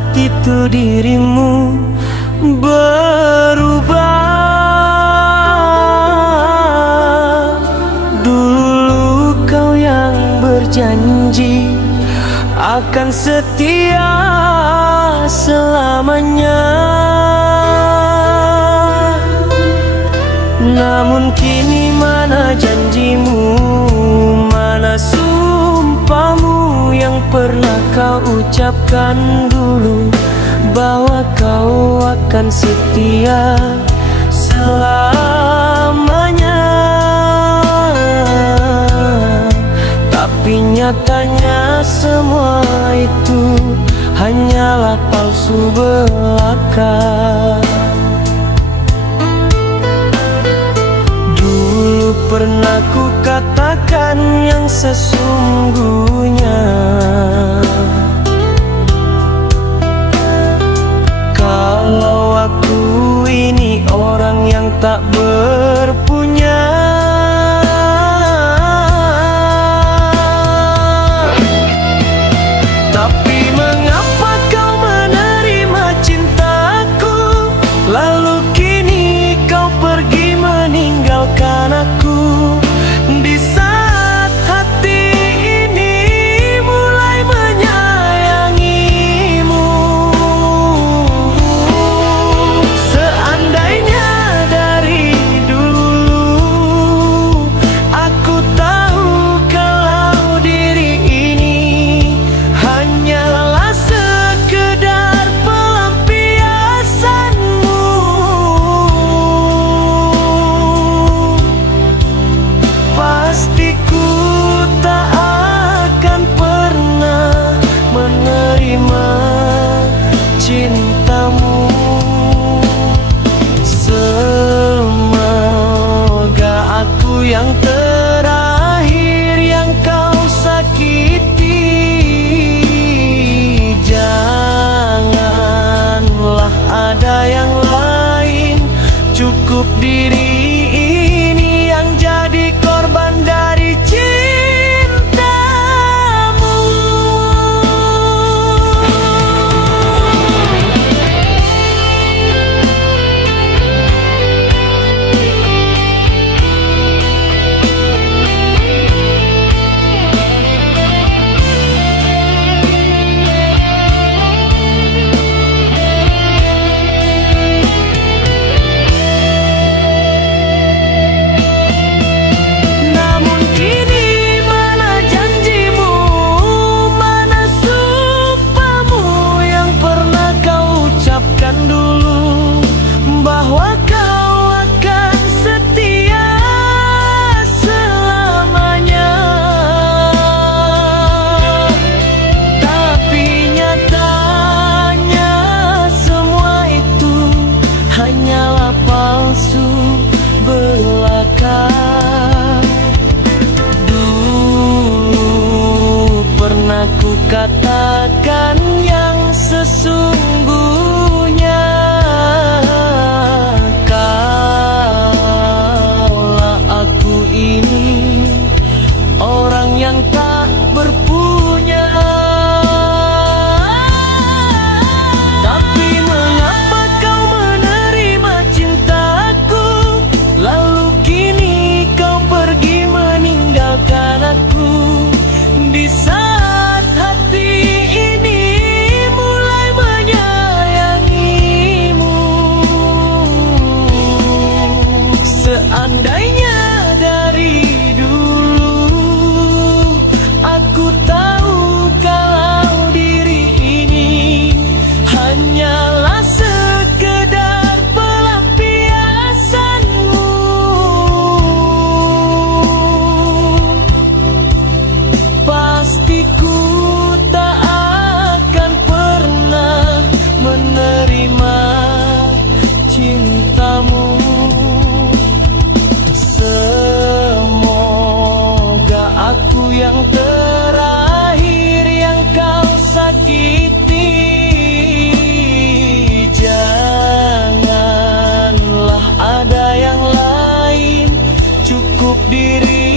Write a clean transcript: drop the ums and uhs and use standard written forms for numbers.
saat itu dirimu berubah. Dulu kau yang berjanji akan setia selamanya, namun kini mana janjimu, mana sumpahmu yang pernah kau ucapkan dulu, bahwa kau akan setia selamanya. Tapi nyatanya semua itu hanyalah palsu belaka. Dulu pernah ku katakan yang sesungguhnya, kalau aku ini orang yang tak berpunya. Tapi mengapa kau menerima cintaku, lalu kini kau pergi meninggalkan aku, di saat hati ini mulai menyayangimu. Seandainya dari dulu aku tahu kalau diri ini hanyalah sekedar pelampiasanmu, pasti ku tak akan pernah menerima cintamu. Semoga aku yang terakhir yang kau sakiti. Janganlah ada yang lain, cukup diri ini yang jadi korban dari cintamu. Namun kini mana janjimu, mana sumpahmu yang pernah kau ucapkan dulu, bahwa kau akan setia selamanya. Tapi nyatanya semua itu hanyalah palsu belaka. Dulu pernah ku katakan yang sesungguhnya, kaulah aku ini orang yang tak berpunya. Tapi mengapa kau menerima cintaku, lalu kini kau pergi meninggalkan aku, di saat hati ini mulai menyayangimu. Seandainya dari dulu aku tahu kalau diri ini hanyalah sekedar pelampiasanmu, pasti ku tak akan pernah menerima cintamu. Semoga aku yang terakhir yang kau sakiti. Janganlah ada yang lain, cukup diri